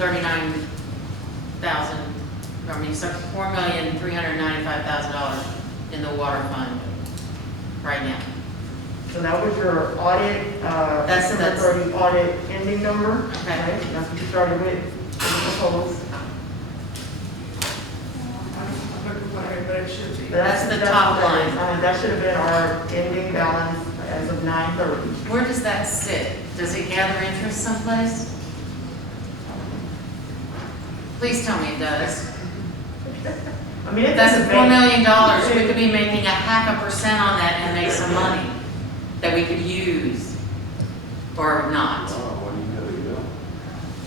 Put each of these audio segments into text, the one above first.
$39,000, I mean, so $4,395,000 in the water fund right now. So that was your audit, December 30 audit ending number. Okay. Right? That's what you started with, the totals. But it should be. That's the top line. That should have been our ending balance as of 9/30. Where does that sit? Does it gather interest someplace? Please tell me it does. I mean, it's That's in the $4 bank. million. We could be making 0.5% on that and make some money that we could use or not. What do you know?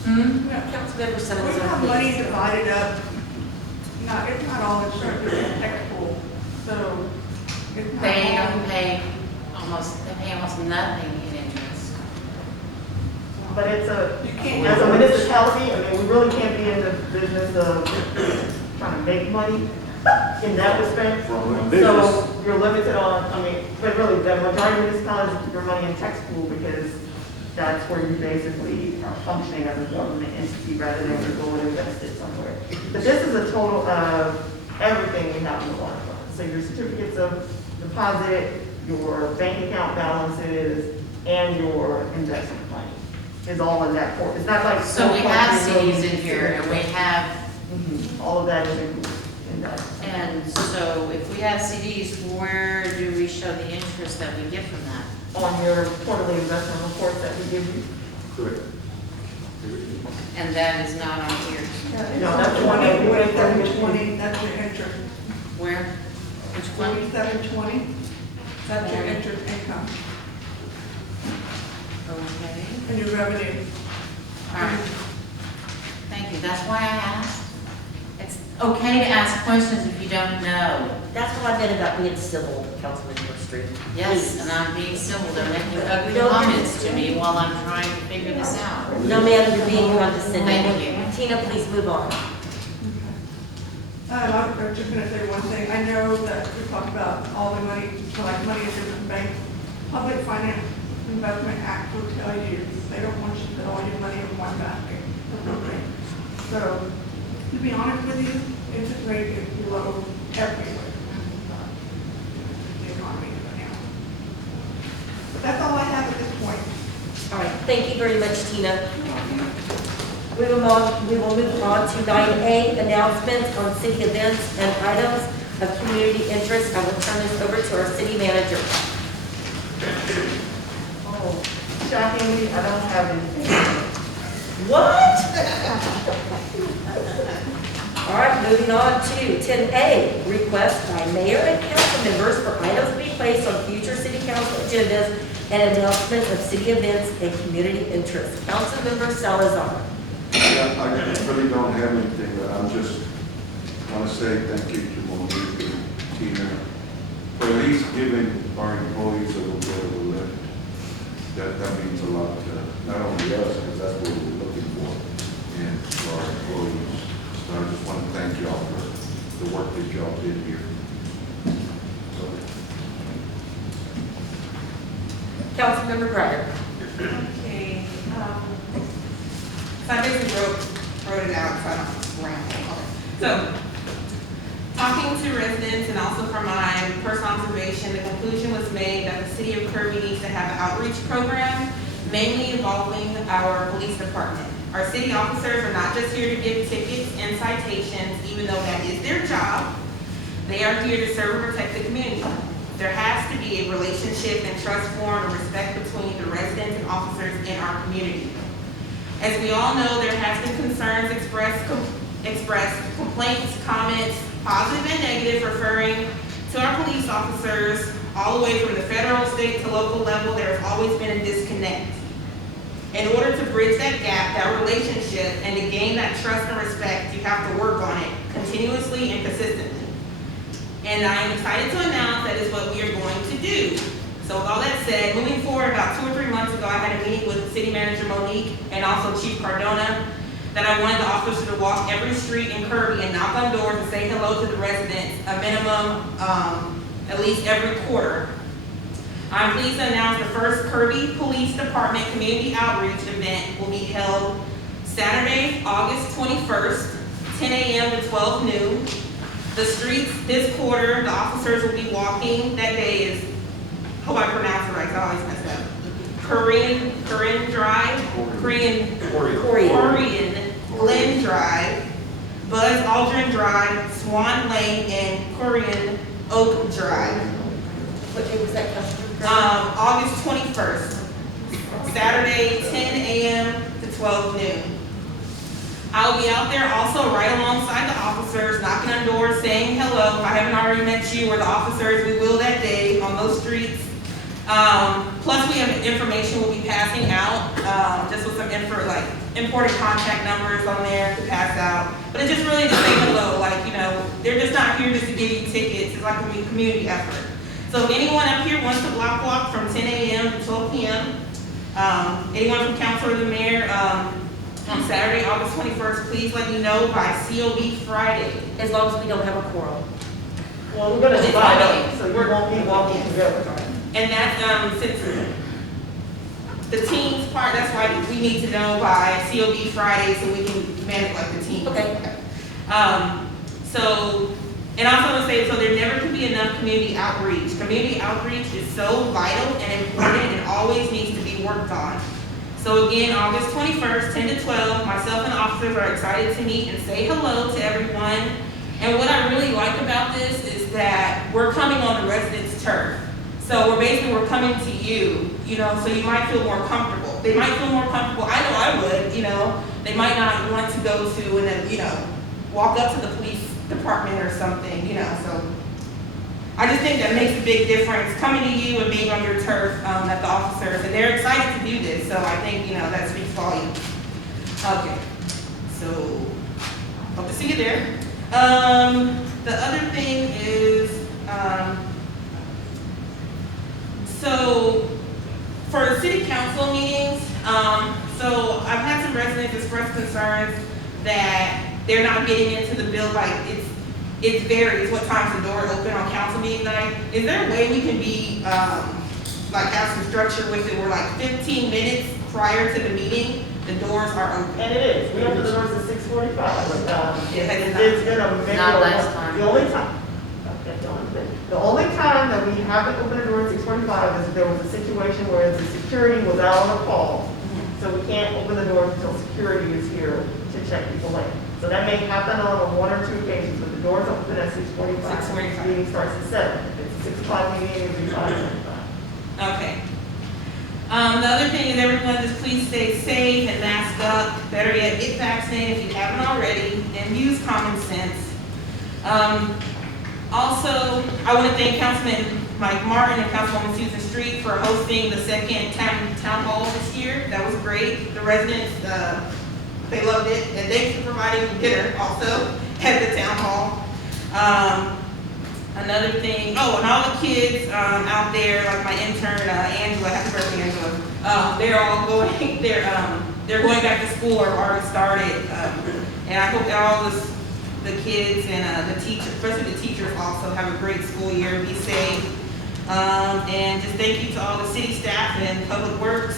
Hmm? Councilmember Simmons. We have money divided up, it's not all insurance, it's tax pool, so it's not They all. don't pay they pay almost nothing in interest. But it's You can't. as a municipality, I mean, we really can't be in the business of trying to make money in that respect. From business. So you're limited on, I mean, but really, the majority of municipalities put your money in tax pool because that's where you basically are functioning as a government entity rather than to go and invest it somewhere. But this is a total of everything we have in the water fund. So your certificates of deposit, your bank account balances, and your investment money is all in that port. It's not like. So we have CDs in here and we have, All of that is included in that. and so if we have CDs, where do we show the interest that we get from that? On your quarterly investment reports that we give you. Correct. And that is not on here. No, that's the one that we went through. 4720, that's your interest. Where? Which one? 4720, that's your interest income Okay. and your revenue. All right. Thank you. That's why I asked. It's okay to ask questions if you don't know. That's what I meant about being civil, Councilman Street. Yes, and I'm being civil. They're making ugly No, comments to me while I'm trying to figure this out. No, ma'am, you're being condescending. Thank you. Tina, please move on. I'm just gonna say one thing, I know that we talked about all the money, like money in different banks. Public Finance Investment Act will tell you, they don't want you to put all your money in one basket. So, to be honest with you, interest rate is low everywhere. The economy is right now. But that's all I have at this point. All right, thank you very much, Tina. We will move on to 9A, announcements on city events and items of community interest. I will turn this over to our city manager. Oh, shockingly, I don't have anything. What? All right, moving on to 10A, request by mayor and council members for items to be placed on future city council agendas and announcements of city events and community interest. Councilmember Salazar. Yeah, I really don't have anything, but I'm just want to say thank you to Monique and Tina for at least giving our employees a little bit of a lift. That means a lot to not only us, because that's what we're looking for, and for our employees. So I just want to thank y'all for the work that y'all did here. Councilmember Breyer. Okay, so I basically wrote it out, so I don't ramble. Okay. So, talking to residents and also from my personal observation, the conclusion was made that the city of Kirby needs to have an outreach program, mainly involving our police department. Our city officers are not just here to give tickets and citations, even though that is their job. They are here to serve and protect the community. There has to be a relationship and trust formed and respect between the residents and officers in our community. As we all know, there has been concerns expressed, complaints, comments, positive and negative, referring to our police officers all the way from the federal, state to local level. There has always been a disconnect. In order to bridge that gap, that relationship, and to gain that trust and respect, you have to work on it continuously and consistently. And I am excited to announce that is what we are going to do. So with all that said, moving forward, about 2 or 3 months ago, I had a meeting with City Manager Monique and also Chief Cardona that I wanted the officers to walk every street in Kirby and knock on doors and say hello to the residents, a minimum at least every quarter. I'm pleased to announce the first Kirby Police Department Community Outreach event will be held Saturday, August 21st, 10 a.m. to 12 noon. The streets this quarter, the officers will be walking, that day is, hope I pronounce it right, 'cause I always mess up. Korean Drive, Korean Glen Drive, Buzz Aldrin Drive, Swan Lane, and Korean Oak Drive. What day was that, Councilman? August 21st, Saturday, 10 a.m. to 12 noon. I'll be out there also right alongside the officers, knocking on doors, saying hello. If I haven't already met you or the officers, we will that day on those streets. Plus we have information we'll be passing out, just with some like important contact numbers on there to pass out. But it's just really to say hello, like, you know, they're just not here just to give you tickets. It's like a community effort. So if anyone up here wants to block walk from 10 a.m. to 12 p.m., anyone from council or the mayor, on Saturday, August 21st, please let me know by COB Friday. As long as we don't have a quorum. Well, we're gonna It's divide Friday. up, so you won't be walking together. And that's, since the teams part, that's why we need to know by COB Friday so we can manage like the team. Okay. So, and I also want to say, so there never can be enough community outreach. Community outreach is so vital and important and always needs to be worked on. So again, August 21st, 10 to 12, myself and officers are excited to meet and say hello to everyone. And what I really like about this is that we're coming on the residents' turf. So we're coming to you, you know, so you might feel more comfortable. They might feel more comfortable, I know I would, you know. They might not want to go to and then, you know, walk up to the police department or something, you know, so. I just think that makes a big difference, coming to you and being on your turf, at the officers, and they're excited to do this, so I think, you know, that speaks volumes. Okay, so, hope to see you there. The other thing is, so, for city council meetings, so I've had some residents express concerns that they're not getting into the building, like, it varies what times the door open on council meeting night. Is there a way we can be, like have some structure with it where like 15 minutes prior to the meeting, the doors are open? And it is, we open the doors at 6:45. It's gonna make Not last time. The only time, okay, the only time that we haven't opened the door at 6:45 is if there was a situation where the security was out on a call. So we can't open the doors until security is here to check people in. So that may happen on one or two occasions, but the doors open at 6:45. 6:45. Meeting starts at 7. If it's a 6 o'clock meeting, it'll be 5:45. Okay. The other thing is everyone just please stay safe and mask up. Better yet, get vaccinated if you haven't already and use common sense. Also, I want to thank Councilman Mike Martin and Councilwoman Susan Street for hosting the second town hall this year. That was great. The residents, they loved it, and thanks for providing dinner also at the town hall. Another thing, oh, and all the kids out there, like my intern Angela, happy birthday Angela. They're all going, they're going back to school or already started, and I hope that all the kids and the teachers, especially the teachers, also have a great school year. Be safe, and just thank you to all the city staff and public works.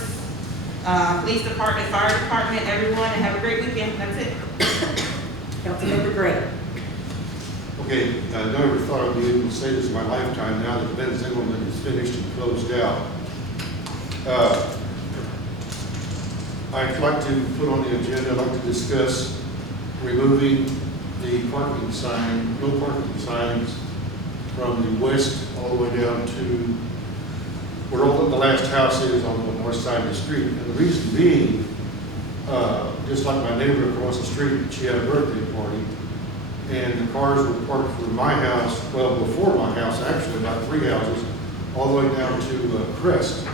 Police department, fire department, everyone, and have a great weekend. That's it. Councilmember Gray. Okay, I never thought I'd be able to say this in my lifetime now that Ben Zimmerman is finished and closed out. I'd like to put on the agenda, I'd like to discuss removing the parking sign, no parking signs from the west all the way down to where all the last house is on the north side of the street. And the reason being, just like my neighbor across the street, she had a birthday party, and the cars were parked from my house, well, before my house, actually, about 3 houses, all the way down to Crest,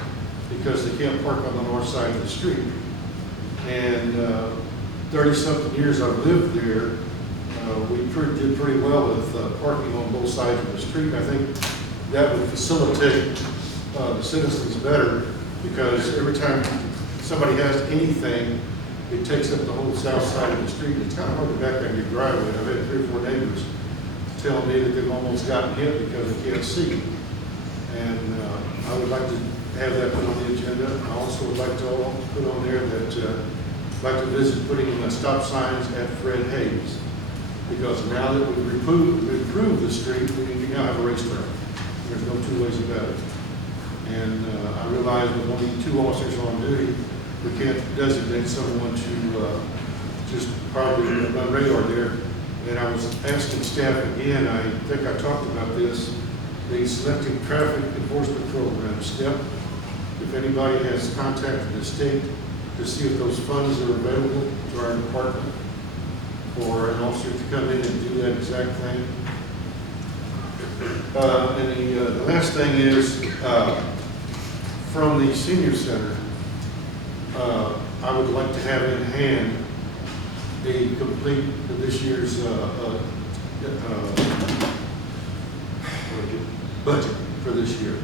because they can't park on the north side of the street. And 30-something years I've lived there, we did pretty well with parking on both sides of the street. I think that would facilitate the citizens better, because every time somebody has anything, it takes up the whole south side of the street. It's kind of hard to back out your driveway. I've had 3 or 4 neighbors telling me that they've almost gotten hit because they can't see. And I would like to have that put on the agenda. I also would like to put on there that I'd like to visit putting stop signs at Fred Hayes, because now that we've improved the street, we now have a racetrack. There's no two ways about it. And I realize with only 2 officers on duty, we can't designate someone to just probably run radar there. And I was asking staff again, I think I talked about this, the selective traffic enforcement program, STEP. If anybody has contacted the state to see if those funds are available to our department for an officer to come in and do that exact thing. And the last thing is, from the senior center, I would like to have in hand the complete, this year's budget for this year.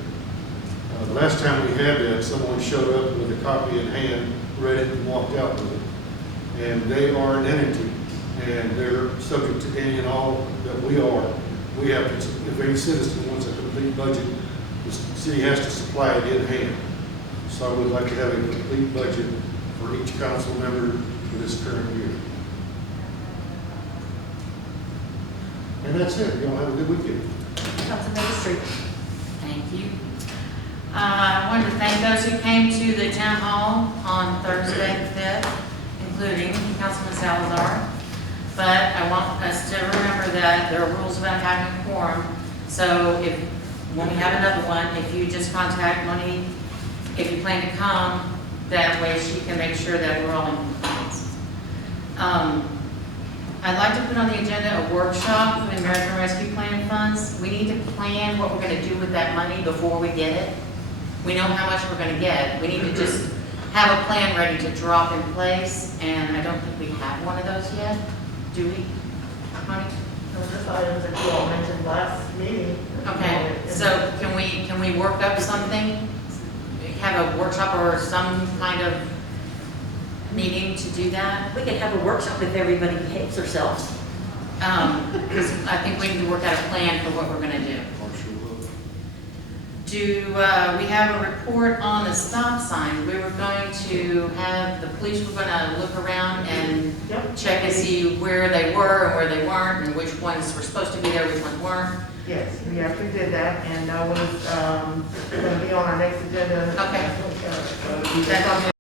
The last time we had that, someone showed up with a copy in hand, read it, and walked out with it. And they are an entity, and they're subject to any and all that we are. We have to, if any citizen wants a complete budget, the city has to supply it in hand. So I would like to have a complete budget for each council member for this current year. And that's it. Y'all have a good weekend. Councilmember Street. Thank you. I wanted to thank those who came to the town hall on Thursday the 5th, including Councilman Salazar. But I want us to remember that there are rules about having a quorum. So when we have another one, if you just contact Monique, if you plan to come, that way she can make sure that we're all in compliance. I'd like to put on the agenda a workshop for the American Rescue Plan funds. We need to plan what we're going to do with that money before we get it. We know how much we're going to get. We need to just have a plan ready to drop in place, and I don't think we have one of those yet. Do we, Monique? Those are items that you all mentioned last meeting. Okay, so can we work up something? Have a workshop or some kind of meeting to do that? We can have a workshop if everybody behaves themselves. Because I think we need to work out a plan for what we're going to do. Do we have a report on the stop sign? We were going to have, the police were going to look around and check and see where they were and where they weren't, and which ones were supposed to be there, which ones weren't. Yes, we actually did that, and that was going to be on our next agenda. Okay. That's on